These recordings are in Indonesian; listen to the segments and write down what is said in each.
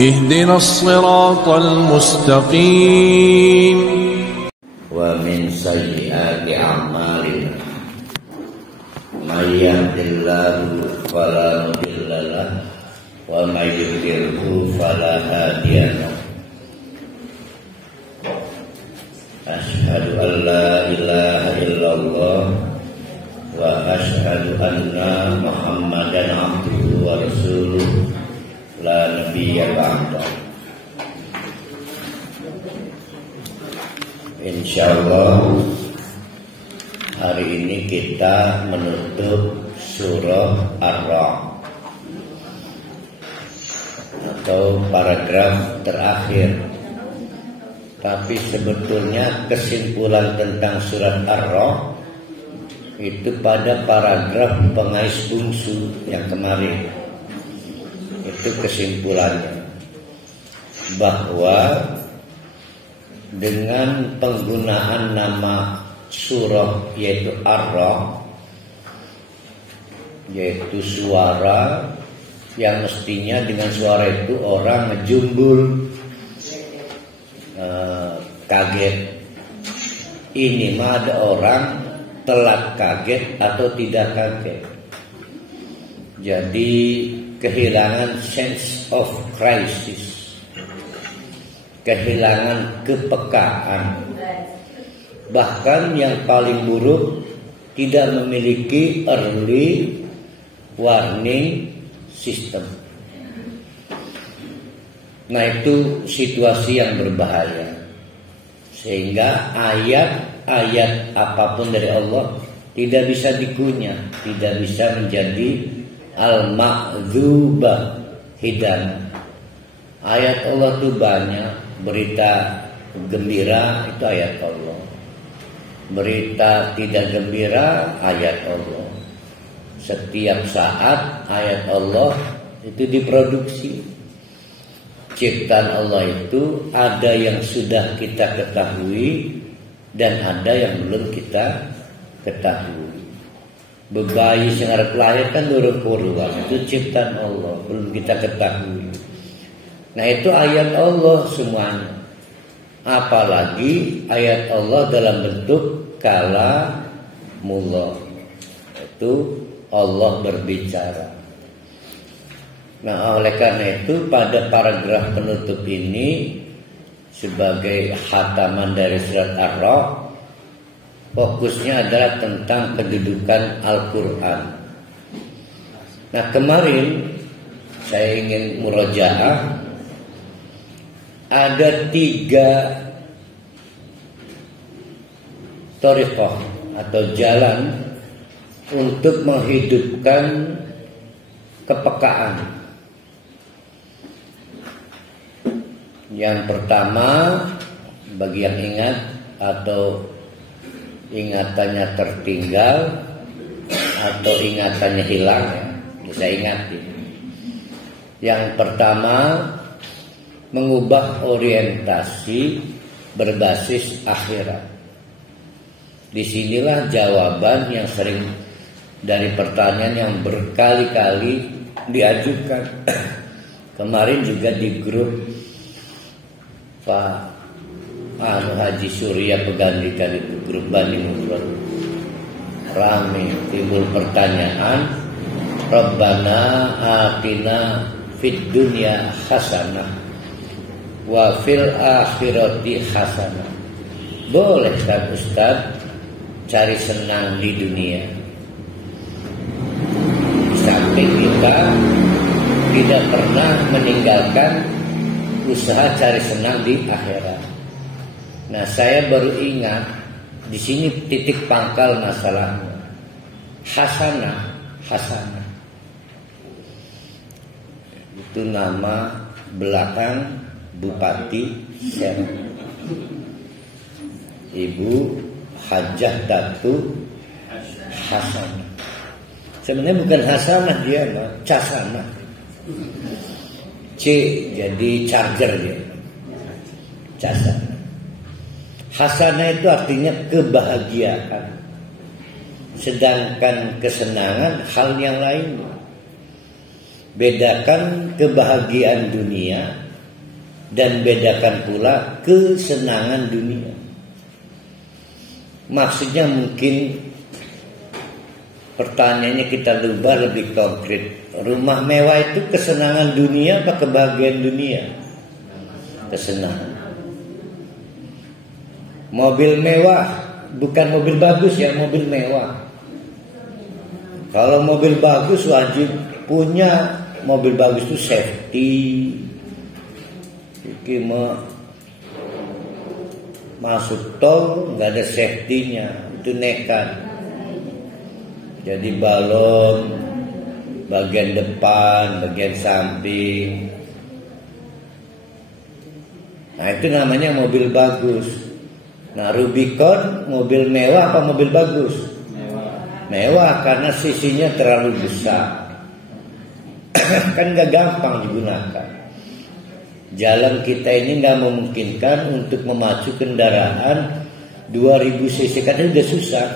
اهدنا الصراط المستقيم ومن سيئات أعمالنا من يهد الله فلا مضل له ومن يضلله فلا هادي له أشهد أن لا إله إلا الله وأشهد أن محمدا عبده ورسوله لا نبي بعده. Insyaallah hari ini kita menutup surah Ar-Ra'd atau paragraf terakhir. Tapi sebetulnya kesimpulan tentang surat Ar-Ra'd itu pada paragraf pengais bungsu yang kemarin. Itu kesimpulannya, bahwa dengan penggunaan nama surah yaitu Ar-Ra'd, yaitu suara yang mestinya dengan suara itu orang ngejumbul, kaget. Ini mah ada orang telat kaget atau tidak kaget. Jadi kehilangan sense of crisis, kehilangan kepekaan. Bahkan yang paling buruk tidak memiliki early warning system. Nah, itu situasi yang berbahaya. Sehingga ayat-ayat apapun dari Allah tidak bisa dikunyah, tidak bisa menjadi al-ma'dzubah hidayah. Ayat Allah itu banyak. Berita gembira itu ayat Allah, berita tidak gembira ayat Allah. Setiap saat ayat Allah itu diproduksi. Ciptaan Allah itu ada yang sudah kita ketahui dan ada yang belum kita ketahui. Bebayi sing arep lahir kan durung purwa, itu ciptaan Allah, belum kita ketahui. Nah, itu ayat Allah semuanya. Apalagi ayat Allah dalam bentuk kalamullah. Itu Allah berbicara. Nah, oleh karena itu pada paragraf penutup ini sebagai khataman dari surat Ar-Ra'd, fokusnya adalah tentang kedudukan Al-Quran. Nah, kemarin saya ingin murojaah. Ada 3 thariqah atau jalan untuk menghidupkan kepekaan. Yang pertama, bagi yang ingat atau ingatannya tertinggal atau ingatannya hilang, bisa ingat. Yang pertama, mengubah orientasi berbasis akhirat. Disinilah jawaban yang sering dari pertanyaan yang berkali-kali diajukan. Kemarin juga di grup Pak Haji Surya Pegantikan itu, grup Bani Mufrad, rame timbul pertanyaan, Rabbana atina fid dunya hasanah wa fil akhirati hasanah. Boleh Ustaz cari senang di dunia, sampai kita tidak pernah meninggalkan usaha cari senang di akhirat. Nah, saya baru ingat di sini titik pangkal masalahnya. Hasanah itu nama belakang Bupati Serang, Ibu Hajah Datu Hasanah. Sebenarnya bukan Hasanah, dia Casanah. C jadi charger dia. Casanah. Hasanah itu artinya kebahagiaan. Sedangkan kesenangan hal yang lain. Bedakan kebahagiaan dunia dan bedakan pula kesenangan dunia. Maksudnya mungkin pertanyaannya kita ubah lebih konkret. Rumah mewah itu kesenangan dunia apa kebahagiaan dunia? Kesenangan. Mobil mewah, bukan mobil bagus ya, mobil mewah. Kalau mobil bagus wajib punya. Mobil bagus itu safety. Masuk tol nggak ada safety-nya, itu nekat. Jadi balon bagian depan, bagian samping. Nah itu namanya mobil bagus. Nah Rubicon mobil mewah apa mobil bagus? Mewah karena sisinya terlalu besar. Kan gak gampang digunakan. Jalan kita ini gak memungkinkan untuk memacu kendaraan 2000 cc, karena udah susah.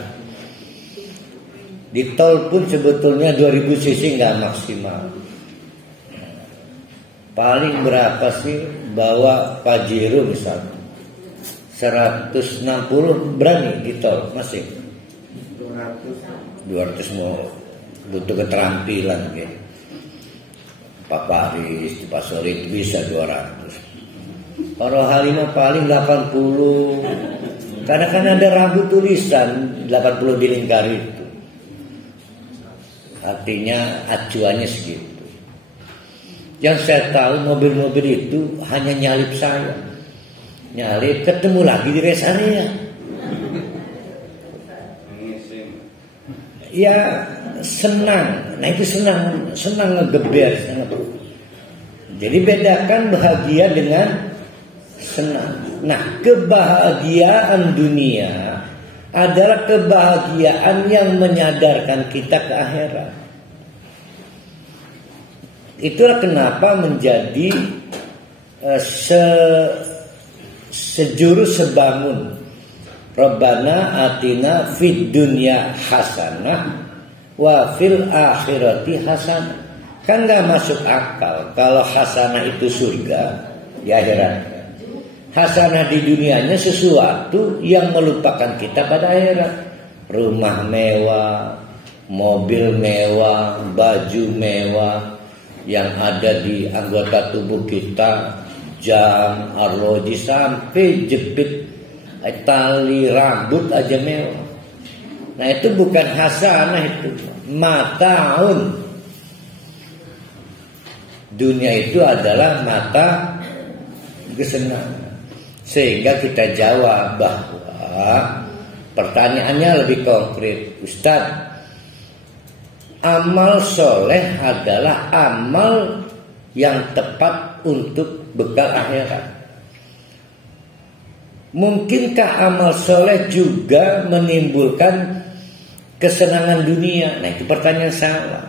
Di tol pun sebetulnya 2000 cc gak maksimal. Paling berapa sih bawa Pajero misalnya 160 berani di tol masih 200 mau butuh keterampilan gitu. Pak Paris, Pak Sori itu bisa 200. Kalau Halimah paling 80. Karena kan ada rambu tulisan 80 di lingkar itu. Artinya acuannya segitu. Yang saya tahu mobil-mobil itu hanya nyalip saya. Nyalip ketemu lagi di rest area. Ya senang. Nah itu senang ngegeber. Jadi bedakan bahagia dengan senang. Nah kebahagiaan dunia adalah kebahagiaan yang menyadarkan kita ke akhirat. Itulah kenapa menjadi sejurus sebangun. Rabbana atina fid dunya hasanah wa fil akhirati hasanah. Kan gak masuk akal kalau hasanah itu surga di akhirat. Hasanah di dunianya sesuatu yang melupakan kita pada akhirat. Rumah mewah, mobil mewah, baju mewah, yang ada di anggota tubuh kita, jam, arloji sampai jepit tali rambut aja mewah. Nah itu bukan hasanah, itu mataun. Dunia itu adalah mata kesenangan. Sehingga kita jawab bahwa pertanyaannya lebih konkret, Ustaz, amal soleh adalah amal yang tepat untuk bekal akhirat. Mungkinkah amal soleh juga menimbulkan kesenangan dunia? Nah itu pertanyaan salah.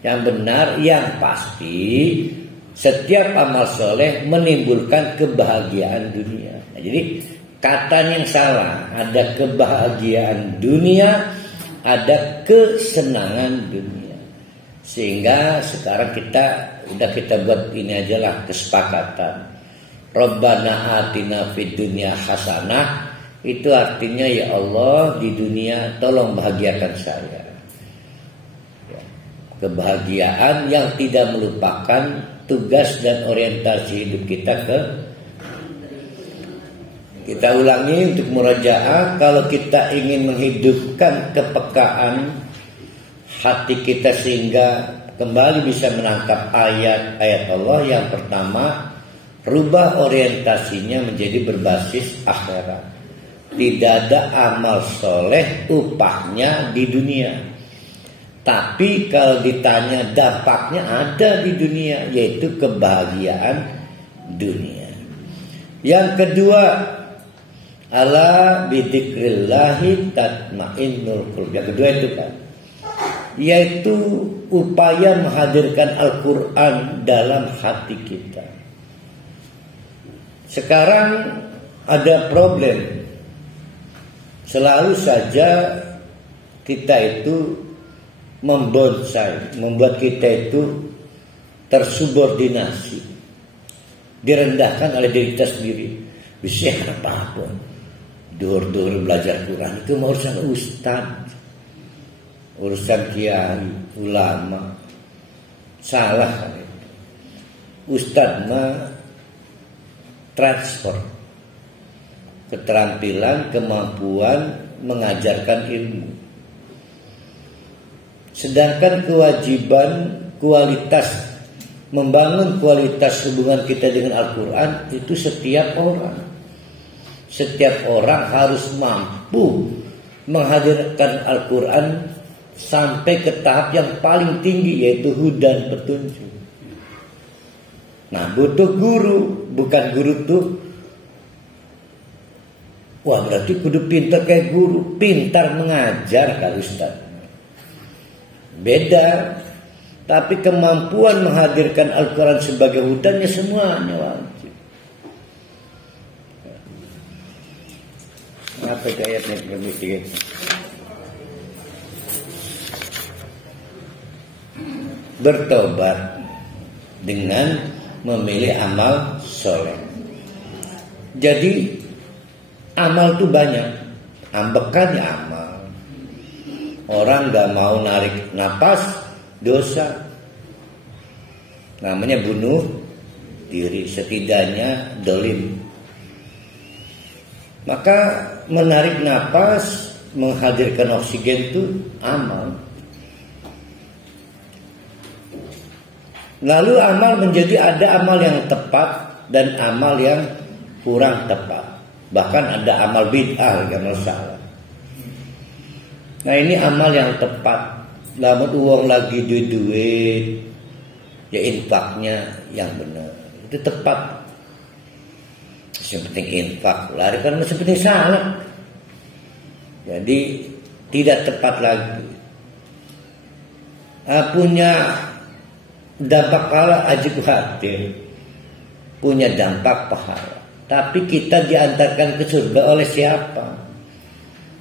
Yang benar, yang pasti setiap amal soleh menimbulkan kebahagiaan dunia. Nah, jadi katanya yang salah. Ada kebahagiaan dunia, ada kesenangan dunia. Sehingga sekarang kita buat ini aja lah kesepakatan. Rabbana atina fid dunya hasanah. Itu artinya ya Allah di dunia tolong bahagiakan saya. Kebahagiaan yang tidak melupakan tugas dan orientasi hidup kita kita ulangi untuk murajaah. Kalau kita ingin menghidupkan kepekaan hati kita sehingga kembali bisa menangkap ayat-ayat Allah, yang pertama, rubah orientasinya menjadi berbasis akhirat. Tidak ada amal soleh upahnya di dunia. Tapi kalau ditanya dampaknya ada di dunia, yaitu kebahagiaan dunia. Yang kedua, ala bidzikrillahi tatmainnul qulub. Yang kedua itu kan, yaitu upaya menghadirkan Al-Quran dalam hati kita. Sekarang ada problem. Selalu saja kita itu membonsai, membuat kita itu tersubordinasi, direndahkan oleh diri kita sendiri. Bisa apa-apa, dur-dur belajar Quran itu urusan ustaz, urusan kiai, ulama. Salah kan itu. Ustaz mah transport keterampilan, kemampuan mengajarkan ilmu. Sedangkan kewajiban kualitas, membangun kualitas hubungan kita dengan Al-Quran itu setiap orang. Setiap orang harus mampu menghadirkan Al-Quran sampai ke tahap yang paling tinggi, yaitu hudan, petunjuk. Nah, butuh guru. Bukan guru tuh wah berarti kudu pintar kayak guru. Pintar mengajar Kak Ustaz, beda. Tapi kemampuan menghadirkan Al-Quran sebagai hudannya semuanya wajib. Apa itu ayatnya demikian? Bertobat dengan memilih amal soleh. Jadi amal itu banyak, ambekannya amal. Orang gak mau narik napas, dosa. Namanya bunuh diri, setidaknya dolim. Maka menarik napas, menghadirkan oksigen itu amal. Lalu amal menjadi ada amal yang tepat dan amal yang kurang tepat. Bahkan ada amal bid'ah, amal salah. Nah ini amal yang tepat. Lamun uang lagi duit, ya infaknya yang benar. Itu tepat. Yang penting infak, lari kan masih penting salah. Jadi tidak tepat lagi. Punya dampak pahala ajib khatir, punya dampak pahala. Tapi kita diantarkan ke surga oleh siapa?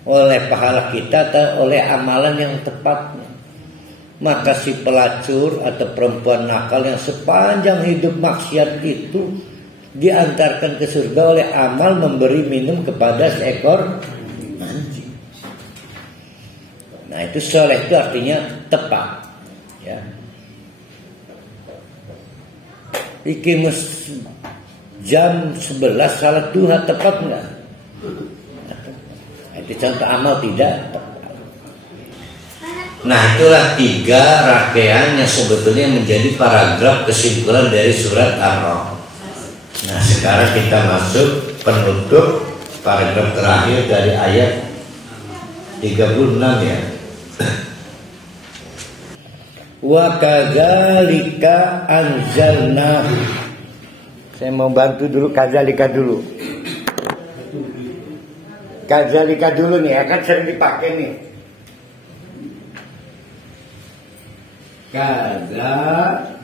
Oleh pahala kita atau oleh amalan yang tepatnya? Maka si pelacur atau perempuan nakal yang sepanjang hidup maksiat itu diantarkan ke surga oleh amal memberi minum kepada seekor anjing. Nah itu soleh itu artinya tepat, ya. Iki jam 11 salat duha tepat enggak? Itu contoh amal tidak tepat. Nah itulah 3 rangkaian yang sebetulnya menjadi paragraf kesimpulan dari surat Ar-Ra'd. Nah sekarang kita masuk penutup paragraf terakhir dari ayat 36 ya. Wa kadzalika anzalnahu. Saya mau bantu dulu kadzalika dulu. Kadzalika dulu nih, akan sering dipakai nih. Kadzalika.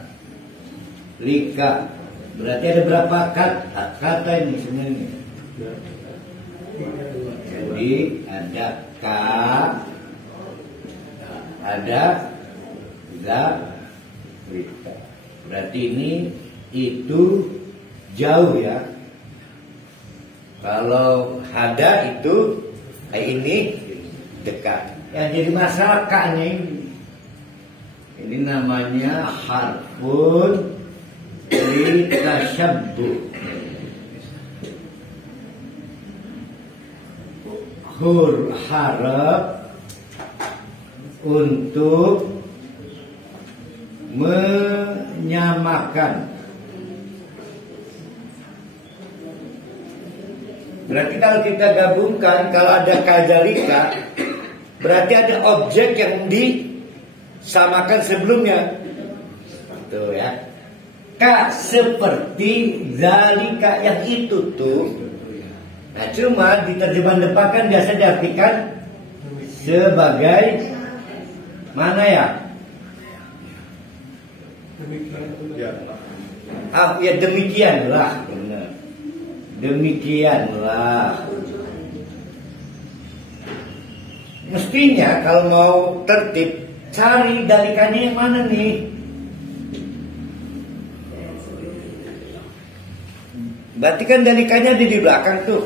Berarti ada berapa kata ini sebenarnya? Jadi ada ka, ada zalika. Berarti ini itu jauh ya. Kalau hada itu kayak ini dekat. Yang jadi masalah ka-nya ini namanya harfun litashabbuh. Harap untuk menyamakan. Berarti kalau kita gabungkan, kalau ada kadzalika, berarti ada objek yang disamakan sebelumnya. Tuh ya. Ka seperti zalika yang itu tuh. Nah cuma di terjemahan depan kan biasa diartikan sebagai mana ya? Ya demikianlah. Benar. Demikianlah. Mestinya kalau mau tertib, cari dalikannya yang mana nih? Berarti kan dalikannya di belakang tuh.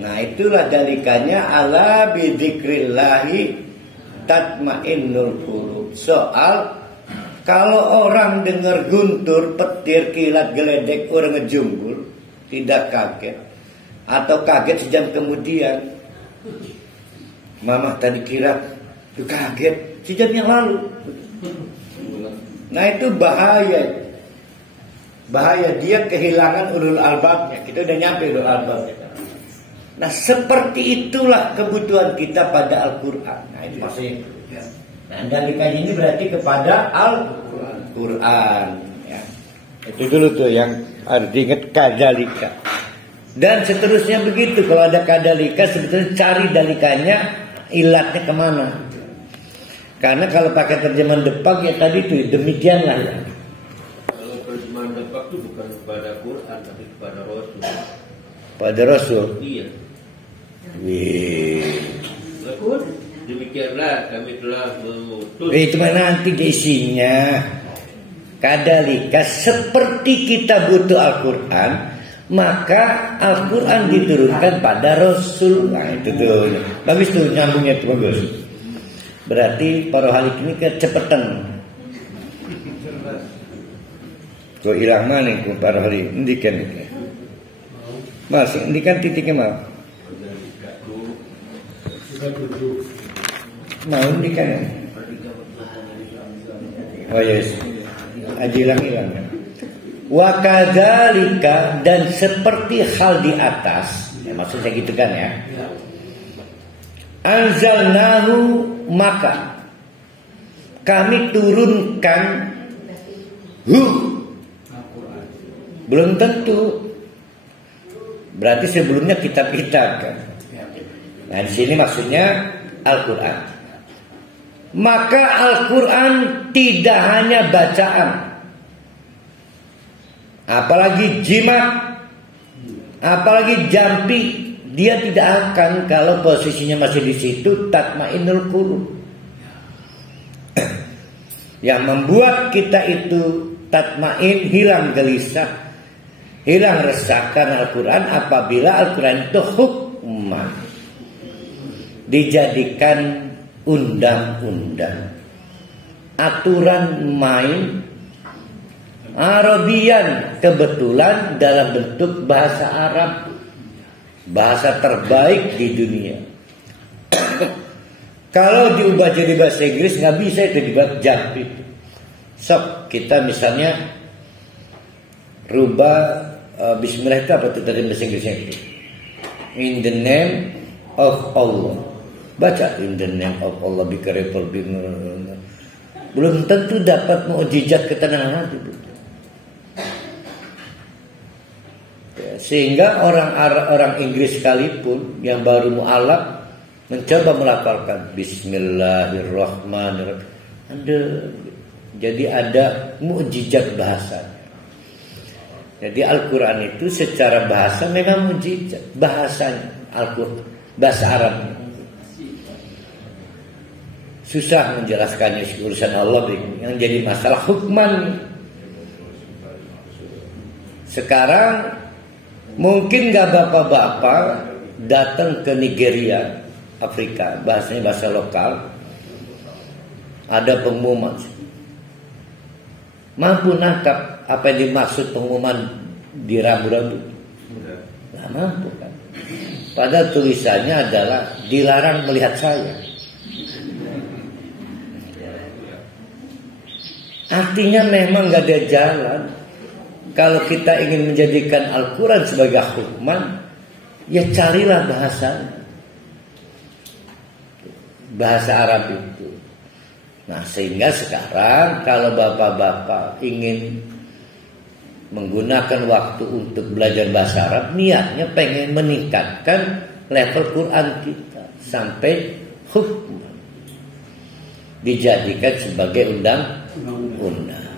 Nah itulah dalikannya ala bidzikrillahi tatmainnul qulub. Soal kalau orang dengar guntur, petir, kilat, geledek, orang ngejumbul, tidak kaget. Atau kaget sejam kemudian. Mama tadi kira itu kaget sejam yang lalu. Nah itu bahaya. Bahaya, dia kehilangan ulul albabnya. Kita udah nyampe ulul albabnya. Nah seperti itulah kebutuhan kita pada Al-Quran. Nah itu maksudnya. Nah dalikannya ini berarti kepada Al-Quran ya. Itu dulu tuh yang harus diingat, kadalika. Dan seterusnya begitu. Kalau ada kadalika sebetulnya cari dalikannya, ilatnya kemana. Karena kalau pakai terjemahan Depak ya tadi itu demikianlah ya. Kalau terjemahan Depak itu bukan kepada Quran tapi kepada Rasul. Pada Rasul. Iya. Wih. Betul. Demikianlah kami telah mengutus. Itu mana nanti isinya. Kadalika seperti kita butuh Al-Quran, maka Al-Quran diturunkan pada Rasul. Nah itu tuh bagus tuh, nyambungnya tuh bagus. Berarti para halik ini kecepatan. Kok hilang mana nih para halik? Indikan ini. Mas, indikan titiknya mau. Mau indikan ya? Oh yes. Hilang. Wa kadzalika, dan seperti hal di atas. Ya, maksudnya gitu kan ya. Anzalnahu, maka kami turunkan belum tentu. Berarti sebelumnya kitab-kitab kan. Nah di sini maksudnya Al-Quran. Maka Al-Quran tidak hanya bacaan, apalagi jimat, apalagi jampi, dia tidak akan kalau posisinya masih di situ tatmainnul qulub. Yang membuat kita itu tatmain, hilang gelisah, hilang resah karena Al-Quran apabila Al-Quran itu hukman, dijadikan undang-undang, aturan main Arabian, kebetulan dalam bentuk bahasa Arab, bahasa terbaik di dunia. Kalau diubah jadi bahasa Inggris nggak bisa itu dibuat jampi. Sok kita misalnya rubah Bismillah itu apa itu tadi bahasa Inggrisnya itu? In the name of Allah. Baca in the name of Allah bikarepol belum tentu dapat mukjizat ketenangan hati. Sehingga orang Inggris sekalipun yang baru mu'alaf mencoba melafalkan Bismillahirrahmanirrahim. Jadi ada mukjizat bahasanya. Jadi Al-Quran itu secara bahasa memang mukjizat. Bahasanya Al-Quran, bahasa Arabnya. Susah menjelaskannya urusan Allah ini. Yang jadi masalah hukman. Sekarang mungkin gak bapak-bapak datang ke Nigeria, Afrika, bahasanya bahasa lokal, ada pengumuman, mampu nangkap apa yang dimaksud pengumuman di rambu-rambu? Gak mampu kan. Padahal tulisannya adalah dilarang melihat saya. Artinya memang gak ada jalan. Kalau kita ingin menjadikan Al-Quran sebagai hukman, ya carilah bahasa Arab itu. Nah sehingga sekarang kalau bapak-bapak ingin menggunakan waktu untuk belajar bahasa Arab, niatnya pengen meningkatkan level Quran kita sampai hukman, dijadikan sebagai undang-undang.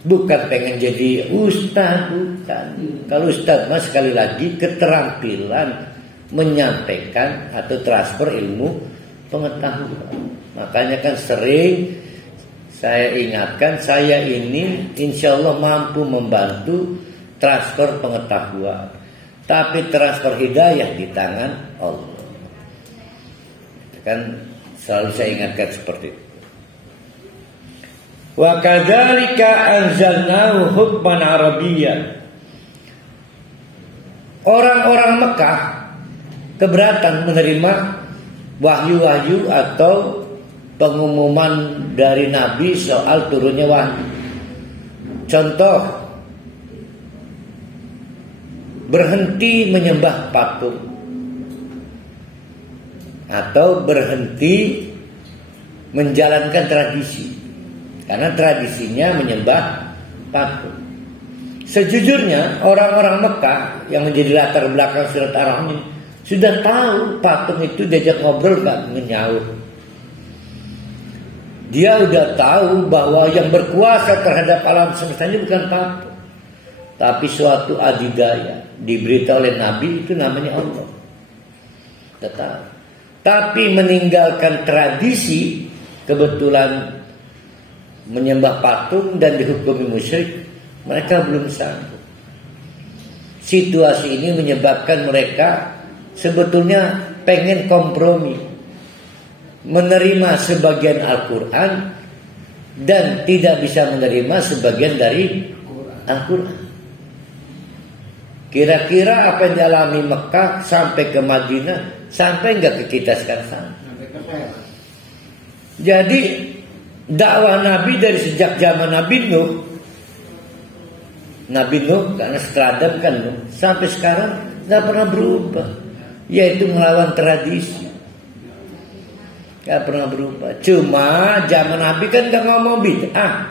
Bukan pengen jadi ustaz, bukan. Kalau ustaz mas sekali lagi keterampilan menyampaikan atau transfer ilmu pengetahuan. Makanya kan sering saya ingatkan, saya ini insya Allah mampu membantu transfer pengetahuan, tapi transfer hidayah di tangan Allah. Kan selalu saya ingatkan seperti itu. Wa kadzalika anzalnahu hukman arabiyyan. Orang-orang Mekah keberatan menerima wahyu-wahyu atau pengumuman dari Nabi soal turunnya wahyu. Contoh, berhenti menyembah patung atau berhenti menjalankan tradisi, karena tradisinya menyembah patung. Sejujurnya orang-orang Mekah yang menjadi latar belakang surat Ar-Rahman sudah tahu patung itu diajak ngobrol gak menyaut. Dia udah tahu bahwa yang berkuasa terhadap alam semesta ini bukan patung, tapi suatu adidaya diberitahu oleh Nabi, itu namanya Allah. Tetap. Tapi meninggalkan tradisi, kebetulan menyembah patung dan dihukumi musyrik, mereka belum sanggup. Situasi ini menyebabkan mereka sebetulnya pengen kompromi, menerima sebagian Al-Quran dan tidak bisa menerima sebagian dari Al-Quran. Kira-kira apa yang dialami Mekah sampai ke Madinah, sampai enggak ke kita sekarang? Jadi dakwah Nabi dari sejak zaman Nabi Nuh karena setelah Adam kan Nuh, sampai sekarang nggak pernah berubah, yaitu melawan tradisi. Nggak pernah berubah. Cuma zaman Nabi kan nggak ngomong bid'ah.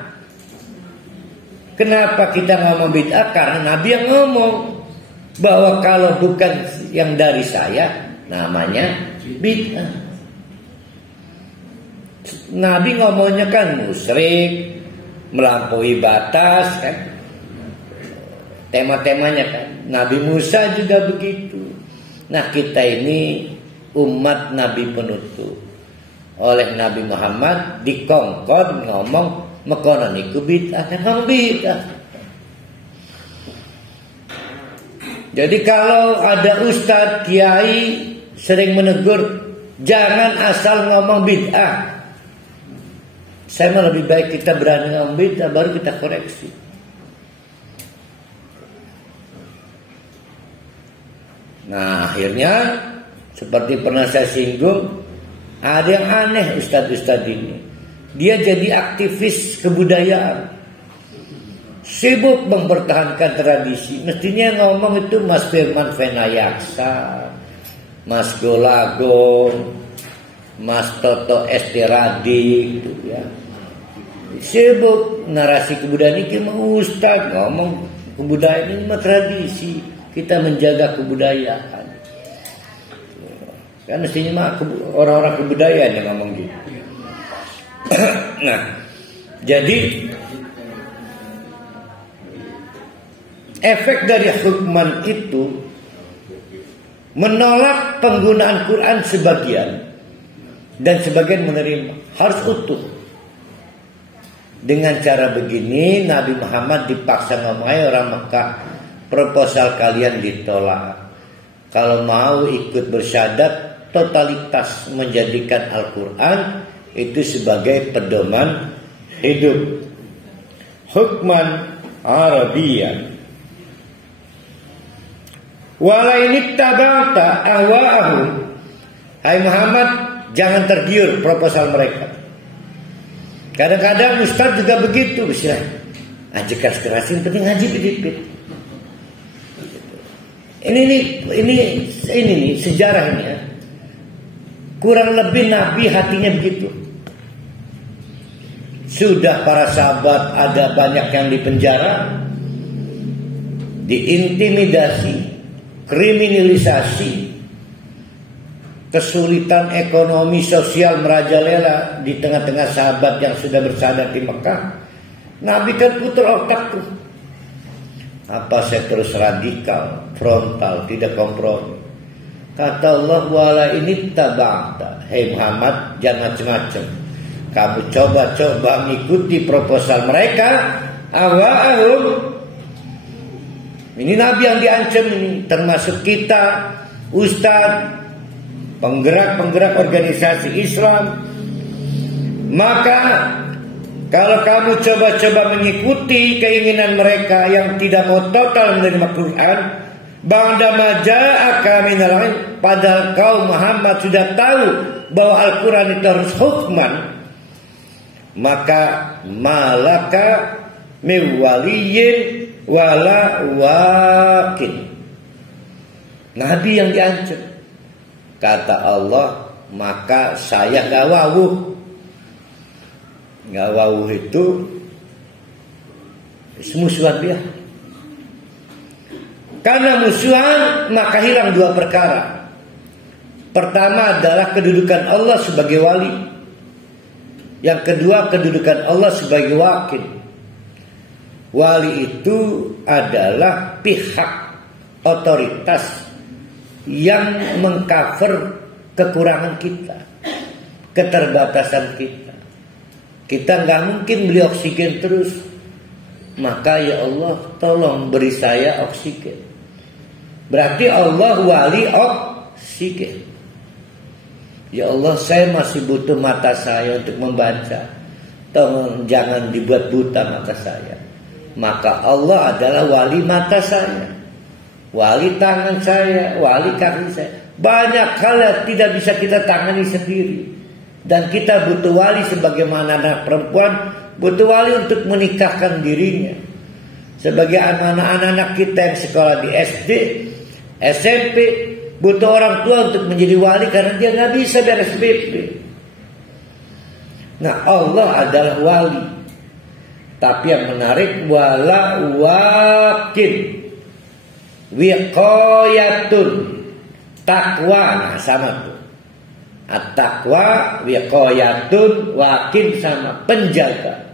Kenapa kita ngomong bid'ah? Karena Nabi yang ngomong bahwa kalau bukan yang dari saya namanya bid'ah. Nabi ngomongnya kan musyrik, melampaui batas kan. Tema-temanya kan. Nabi Musa juga begitu. Nah, kita ini umat Nabi penutup. Oleh Nabi Muhammad dikongkon ngomong mekonon iku bid'ah, kan ngomong bid'ah. Jadi kalau ada ustadz, kiai sering menegur, jangan asal ngomong bid'ah. Saya mah lebih baik kita berani ngomong bid'ah, baru kita koreksi. Nah, akhirnya seperti pernah saya singgung, ada yang aneh ustadz-ustadz ini. Dia jadi aktivis kebudayaan, sibuk mempertahankan tradisi. Mestinya ngomong itu Mas Firman Venayaksa, Mas Golagong, Mas Toto Esteradi gitu ya. Sibuk narasi kebudayaan ini, ustadz ngomong kebudayaan ini mah tradisi. Kita menjaga kebudayaan. Kan mestinya mah orang-orang kebudayaan yang ngomong gitu. Nah, jadi efek dari hukman itu menolak penggunaan Quran sebagian dan sebagian menerima, harus utuh. Dengan cara begini Nabi Muhammad dipaksa ngomong, orang Mekah, proposal kalian ditolak. Kalau mau ikut bersyahadat totalitas menjadikan Al-Quran itu sebagai pedoman hidup. Hukman Arabiyan. Wala ini tabata ahwa'ahum. Hai Muhammad, jangan tergiur proposal mereka. Kadang-kadang ustaz juga begitu, aja keras-kerasin, penting ngaji pidipit. Ini sejarah ini ya. Kurang lebih Nabi hatinya begitu. Sudah para sahabat ada banyak yang dipenjara, diintimidasi, kriminalisasi, kesulitan ekonomi sosial merajalela di tengah-tengah sahabat yang sudah bersandar di Mekah. Nabi kan putar otak tuh. Apa saya terus radikal, frontal, tidak kompromi. Kata Allah, wala ini tabata. Hei Muhammad, jangan macam-macam. kamu coba-coba mengikuti proposal mereka, awa'ahum. Ini Nabi yang diancam ini, termasuk kita, ustadz, penggerak-penggerak organisasi Islam. Maka kalau kamu coba-coba mengikuti keinginan mereka yang tidak mau total menerima Quran, ba'dama ja'aka minal ilm, padahal kau Muhammad sudah tahu bahwa Al-Quran itu harus hukman, maka malaka miwaliyin wala wakin. Nabi yang diancam. Kata Allah, maka saya gak wawuh. Gak wawuh itu musuhan dia. Karena musuhan maka hilang dua perkara. Pertama adalah kedudukan Allah sebagai wali. Yang kedua kedudukan Allah sebagai wakil. Wali itu adalah pihak otoritas yang mengcover kekurangan kita, keterbatasan kita. Kita nggak mungkin beli oksigen terus. Maka ya Allah tolong beri saya oksigen. Berarti Allah wali oksigen. Ya Allah saya masih butuh mata saya untuk membaca. Tolong jangan dibuat buta mata saya. Maka Allah adalah wali mata saya, wali tangan saya, wali kaki saya. Banyak hal yang tidak bisa kita tangani sendiri. Dan kita butuh wali sebagaimana anak perempuan butuh wali untuk menikahkan dirinya. Sebagai anak-anak kita yang sekolah di SD, SMP, butuh orang tua untuk menjadi wali karena dia nggak bisa beres BP. Nah Allah adalah wali. Tapi yang menarik wala wakin, wiqayatun, takwa. Nah sama tuh. At-taqwa, wiqayatun, wakin sama penjaga.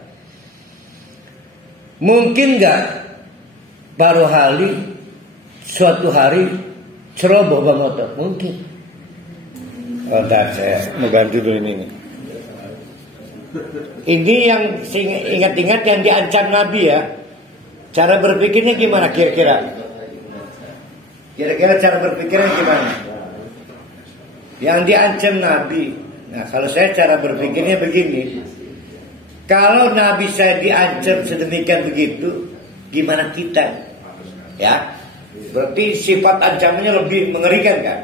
Mungkin gak baru hari suatu hari ceroboh bawa motor? Mungkin. Oh, saya mau ganti dulu ini. Ini yang ingat-ingat yang diancam Nabi ya. Cara berpikirnya gimana kira-kira? Kira-kira cara berpikirnya gimana? Yang diancam Nabi. Nah kalau saya cara berpikirnya begini. Kalau Nabi saya diancam sedemikian begitu, gimana kita? Ya, berarti sifat ancamannya lebih mengerikan kan?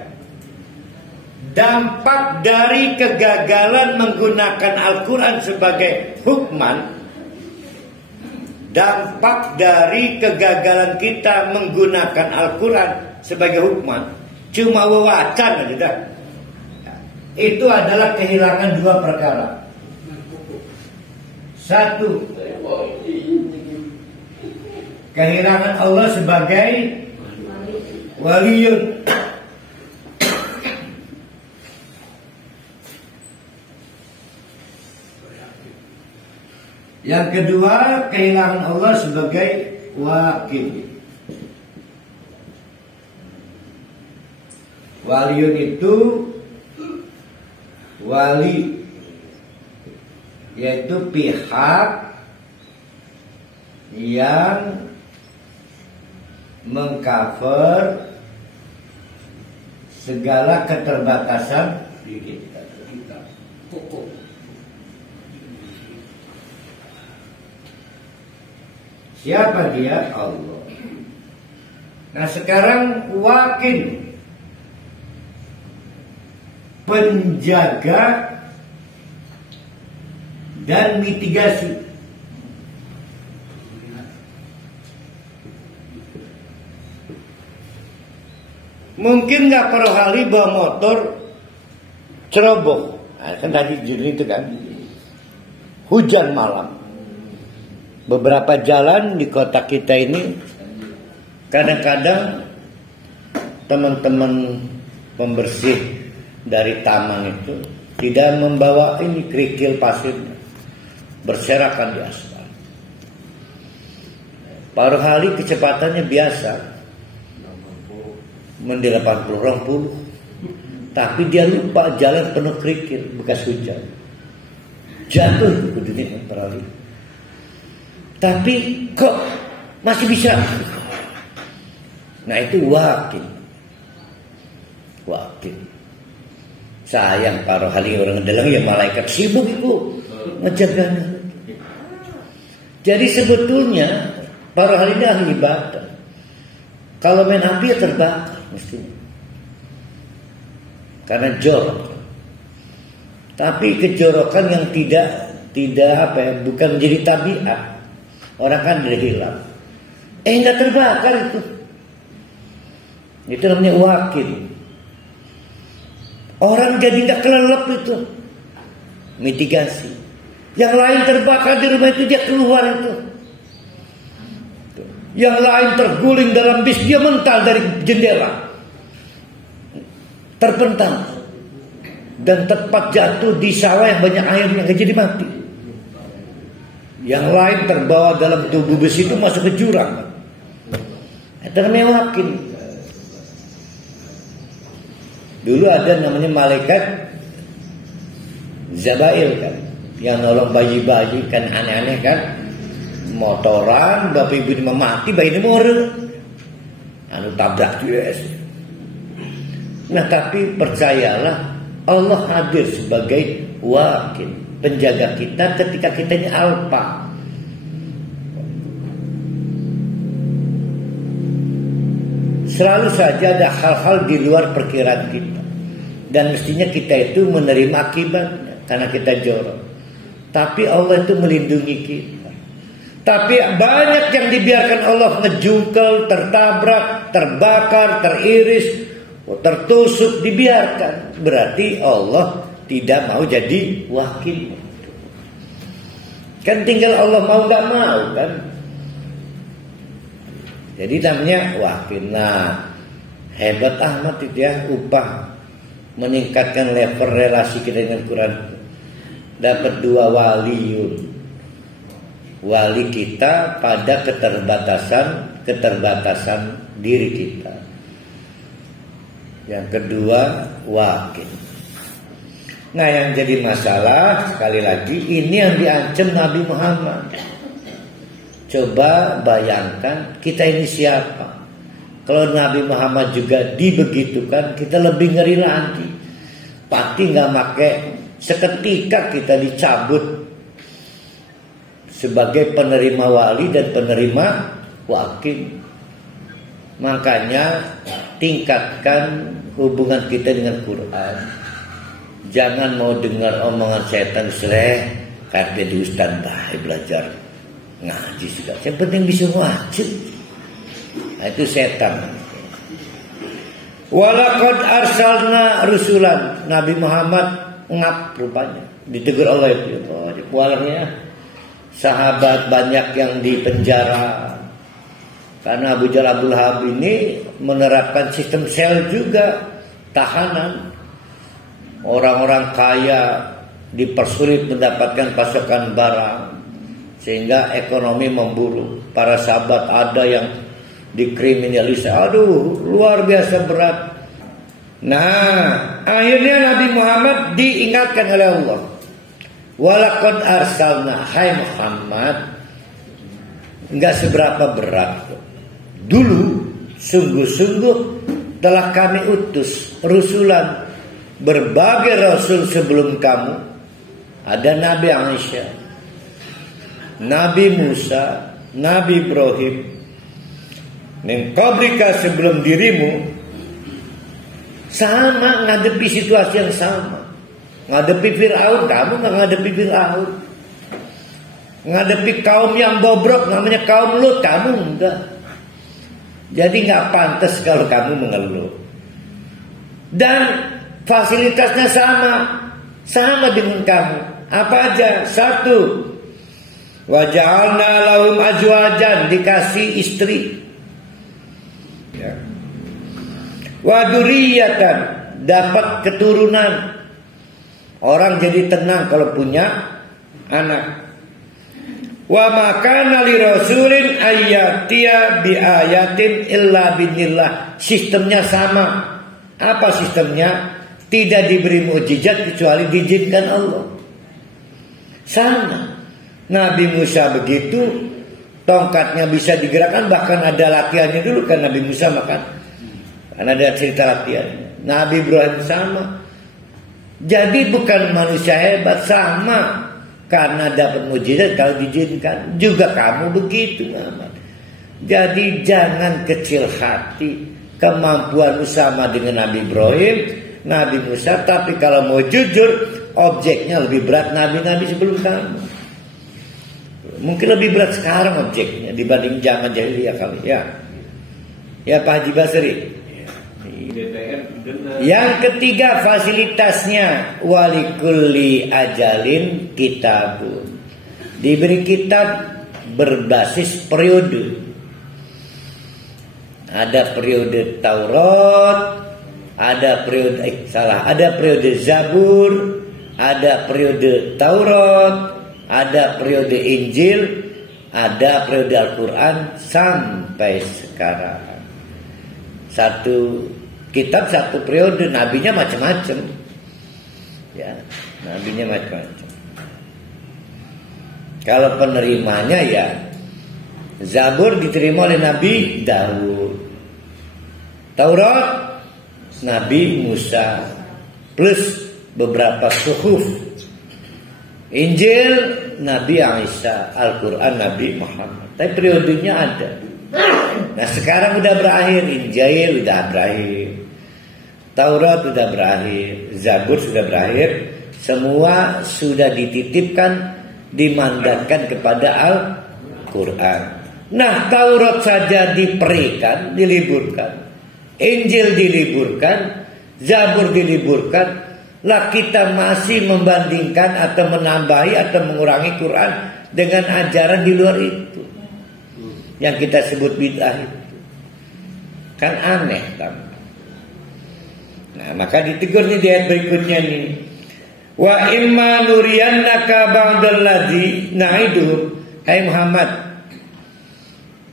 Dampak dari kegagalan menggunakan Al-Quran sebagai hukman, dampak dari kegagalan kita menggunakan Al-Quran sebagai hukman cuma wewacana aja. Itu adalah kehilangan dua perkara. Satu, kehilangan Allah sebagai waliyun. Yang kedua, kehilangan Allah sebagai wakil. Waliyun itu wali, yaitu pihak yang mengcover segala keterbatasan diri kita. Siapa dia? Allah. Nah sekarang wakil, penjaga dan mitigasi. Mungkin nggak perlu kali bawa motor ceroboh. Nah, kan tadi judul itu kan hujan malam. Beberapa jalan di kota kita ini kadang-kadang teman-teman pembersih dari taman itu tidak membawa ini kerikil pasir, berserakan di aspal. Paruh hari kecepatannya biasa, 80-20, tapi dia lupa jalan penuh kerikil bekas hujan. jatuh ke dunia para wali. Tapi kok masih bisa? Nah itu wakil. Sayang para wali orang dalam ya malaikat sibuk itu ngejaganya. Jadi sebetulnya para wali ini ahli ibadah. Kalau main api ya terbakar mestinya. Karena jorok. Tapi kejorokan yang tidak apa ya, bukan menjadi tabiat. Orang kan udah hilang. Enggak terbakar itu. Itu namanya wakil. Orang jadi enggak kelelep itu. Mitigasi. Yang lain terbakar di rumah itu dia keluar itu. Yang lain terguling dalam bis dia mental dari jendela. Terpental. Dan tepat jatuh di sawah yang banyak airnya jadi mati. Yang lain terbawa dalam tubuh besi itu masuk ke jurang. Itu namanya wakil. Dulu ada namanya malaikat Zabail kan, yang nolong bayi-bayi kan aneh-aneh kan, motoran bapak ibu ini mati bayi ini murah, anu tabrak US. Nah tapi percayalah Allah hadir sebagai wakil, penjaga kita ketika kita ini alpa. Selalu saja ada hal-hal di luar perkiraan kita. Dan mestinya kita itu menerima akibatnya karena kita jorok. Tapi Allah itu melindungi kita. Tapi banyak yang dibiarkan Allah ngejungkel, tertabrak, terbakar, teriris, tertusuk, dibiarkan. Berarti Allah tidak mau jadi wakil. Kan tinggal Allah mau gak mau kan. Jadi namanya wakil. Nah hebat amat itu ya, upah meningkatkan level relasi kita dengan Quran. Dapat 2 waliun. Wali kita pada keterbatasan diri kita. Yang kedua wakil. Nah yang jadi masalah sekali lagi ini yang diancam Nabi Muhammad. Coba bayangkan kita ini siapa. Kalau Nabi Muhammad juga dibegitukan, kita lebih ngeri lagi. Pasti nggak pakai seketika kita dicabut sebagai penerima wali dan penerima wakil. Makanya tingkatkan hubungan kita dengan Quran. Jangan mau dengar omongan setan seleh kata di ustaz baik belajar ngaji juga. Yang penting bisa wajib. Nah, itu setan. Walaqad arsalna rusulan. Nabi Muhammad ngap rupanya. Ditegur Allah itu. Oh, dipualnya. Sahabat banyak yang dipenjara. Karena Abu Jahal Abu Lahab ini menerapkan sistem sel juga. Tahanan. Orang-orang kaya dipersulit mendapatkan pasokan barang. Sehingga ekonomi memburuk. Para sahabat ada yang dikriminalisasi. Aduh, luar biasa berat. Nah, akhirnya Nabi Muhammad diingatkan oleh Allah. Walaqad arsalna, hai Muhammad, enggak seberapa berat. Dulu sungguh-sungguh telah kami utus rusulan, berbagai rasul sebelum kamu. Ada Nabi Aisyah, Nabi Musa, Nabi Ibrahim. Min qablika sebelum dirimu. Sama ngadepi situasi yang sama. Ngadepi Fir'aun, kamu gak ngadepi Fir'aun. Ngadepi kaum yang bobrok, namanya kaum Lut, kamu enggak. Jadi gak pantas kalau kamu mengeluh. Dan fasilitasnya sama dengan kamu. Apa aja? 1, wa ja'alna lahum azwajan, dikasih istri. Ya. Wa dzurriyyatan, dapat keturunan. Orang jadi tenang kalau punya anak. Wa makana li rasulin ayyatiya bi ayatin illa binillah. Sistemnya sama. Apa sistemnya? Tidak diberi mukjizat kecuali diizinkan Allah. Sama. Nabi Musa begitu, tongkatnya bisa digerakkan, bahkan ada latihannya dulu kan Nabi Musa makan. Karena ada cerita latihannya. Nabi Ibrahim sama. Jadi bukan manusia hebat, sama. Karena dapat mujizat kalau diizinkan. Juga kamu begitu Muhammad. Jadi jangan kecil hati. Kemampuanmu sama dengan Nabi Ibrahim, Nabi Musa. Tapi kalau mau jujur, objeknya lebih berat Nabi-Nabi sebelum kamu. Mungkin lebih berat sekarang objeknya dibanding zaman jahiliyah kali ya. Ya Pak Haji Basri. Yang ketiga fasilitasnya, walikulli ajalin kitabun. Diberi kitab berbasis periode. Ada periode Taurat, ada periode Zabur, ada periode Taurat, ada periode Injil, ada periode Al-Quran sampai sekarang. Satu kitab satu periode, nabinya macam-macam. Ya, nabinya macam-macam. Kalau penerimanya ya Zabur diterima oleh Nabi Daud, Taurat Nabi Musa plus beberapa suhuf, Injil Nabi Isa, Al-Quran Nabi Muhammad. Tapi periodenya ada. Nah sekarang udah berakhir, Injil udah berakhir, Taurat sudah berakhir, Zabur sudah berakhir. Semua sudah dititipkan, dimandatkan kepada Al-Quran. Nah Taurat saja diperikan, diliburkan, Injil diliburkan, Zabur diliburkan. Lah kita masih membandingkan atau menambahi atau mengurangi Quran dengan ajaran di luar itu, yang kita sebut bid'ah itu. Kan aneh kan? Nah maka ditegur nih di ayat berikutnya nih. Wa imma nuriyannaka ba'dal ladzi na'iduhum. Hai Muhammad,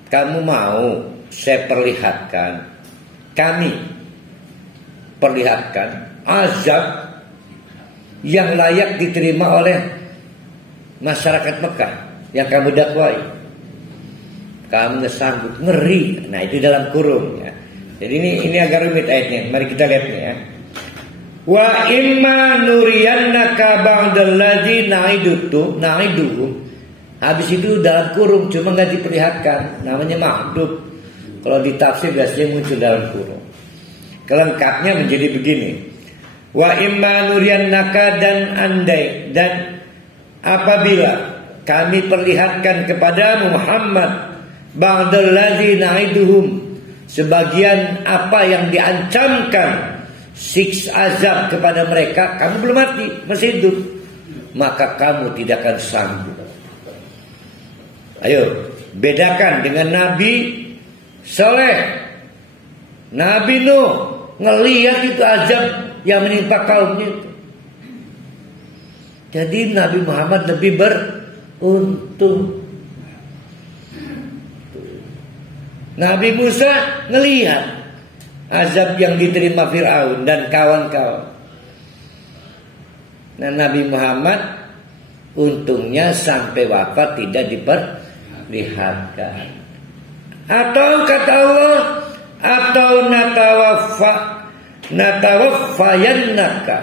kamu mau saya perlihatkan, kami perlihatkan azab yang layak diterima oleh masyarakat Mekah yang kamu dakwai. Kamu nggak sanggup, ngeri. Nah itu dalam kurung ya. Jadi ini agak rumit ayatnya. Mari kita lihat nih ya. Wa imma nuriyannaka ba'dal ladzi na'iduhum. Habis itu dalam kurung, cuma nggak diperlihatkan. Namanya mahdhuf. Kalau ditafsir biasanya muncul dalam kurung. Kelengkapnya menjadi begini. Wa imma nuriyannaka, dan apabila kami perlihatkan kepada Muhammad ba'dal ladzi na'iduhum, sebagian apa yang diancamkan siksa azab kepada mereka, kamu belum mati, masih hidup, maka kamu tidak akan sanggup. Ayo bedakan dengan Nabi Saleh, Nabi Nuh, ngelihat itu azab yang menimpa kaumnya itu. Jadi Nabi Muhammad lebih beruntung. Nabi Musa ngelihat azab yang diterima Fir'aun dan kawan-kawan. Nah Nabi Muhammad untungnya sampai wafat tidak diperlihatkan. Atau kata Allah, atau natawaffayannaka,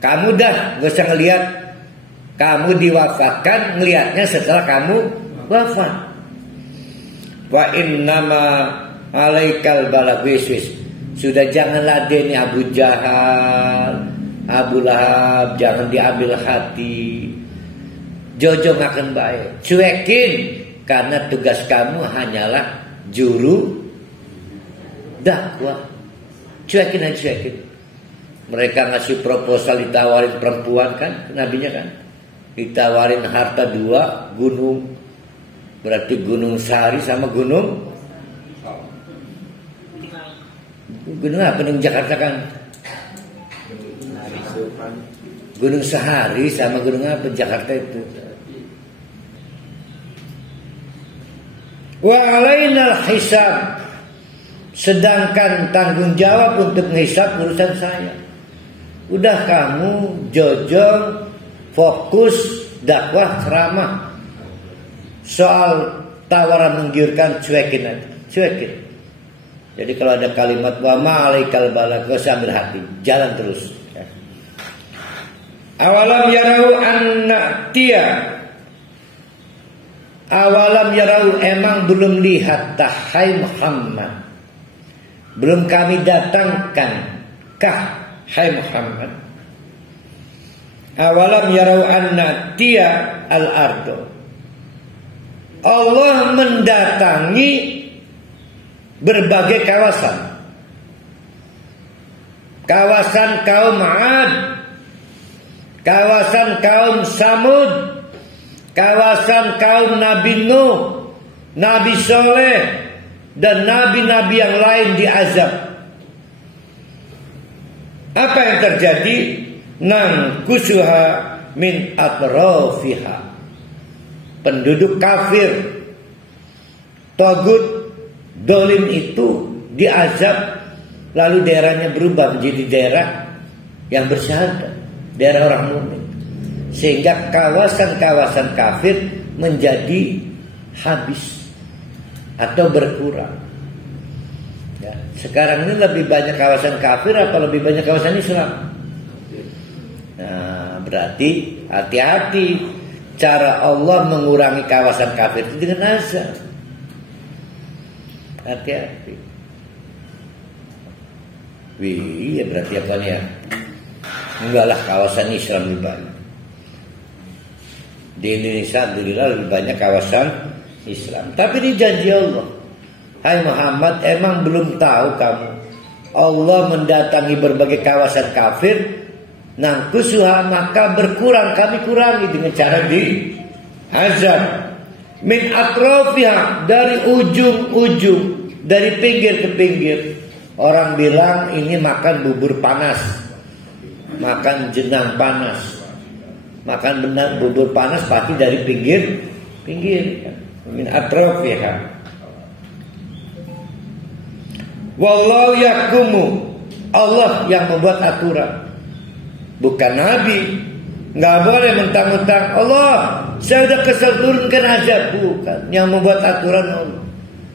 kamu dah gak usah ngelihat, kamu diwafatkan, ngelihatnya setelah kamu wafat. Wa innama alaikal balagwiswis, sudah jangan ladeni Abu Jahal, Abu Lahab, jangan diambil hati. Jojong akan baik, cuekin, karena tugas kamu hanyalah juru dakwah. Cuekin aja, cuekin. Mereka ngasih proposal, ditawarin perempuan kan, nabinya kan, ditawarin harta 2 gunung, berarti Gunung Sahari sama Gunung apa? Gunung Jakarta kan, Gunung Sahari sama Gunung apa Jakarta itu. Wa alainal hisab, sedangkan tanggung jawab untuk menghisab urusan saya. Udah kamu jojong, fokus dakwah, ceramah, soal tawaran menggiurkan, cuekin aja, cuekin. Jadi kalau ada kalimat wa ma'alaikal balagh, gak usah ambil hati, jalan terus. Awalam yarau awalam yarau, emang belum lihat hai Muhammad, belum kami datangkan kah hai Muhammad. Awalam yarau annatia al-ardo, Allah mendatangi berbagai kawasan. Kawasan kaum 'Ad, kawasan kaum Samud, kawasan kaum Nabi Nuh, Nabi Soleh, dan nabi-nabi yang lain diazab. Apa yang terjadi? Nangkusuha min atrafiha. Penduduk kafir, togut, dolim itu diazab, lalu daerahnya berubah menjadi daerah yang bersyahadat, daerah orang mukmin, sehingga kawasan-kawasan kafir menjadi habis atau berkurang. Ya, sekarang ini lebih banyak kawasan kafir apa lebih banyak kawasan Islam? Nah, berarti hati-hati, cara Allah mengurangi kawasan kafir itu dengan azab. Hati-hati. Wih, ya berarti apa nih ya? Enggak lah, kawasan Islam lebih banyak. Di Indonesia alhamdulillah lebih banyak kawasan Islam. Tapi ini janji Allah. Hai Muhammad, emang belum tahu kamu Allah mendatangi berbagai kawasan kafir, nangkusuha, maka berkurang, kami kurangi dengan cara di azab. Min atrofiha, dari ujung-ujung, dari pinggir ke pinggir. Orang bilang ini makan bubur panas, makan jenang panas, makan benar bubur panas pasti dari pinggir. Min atrofiha. Wallahu yakumu, Allah yang membuat aturan, bukan Nabi. Nggak boleh mentang-mentang Allah, saya udah kesel turunkan azab. Bukan, yang membuat aturan Allah.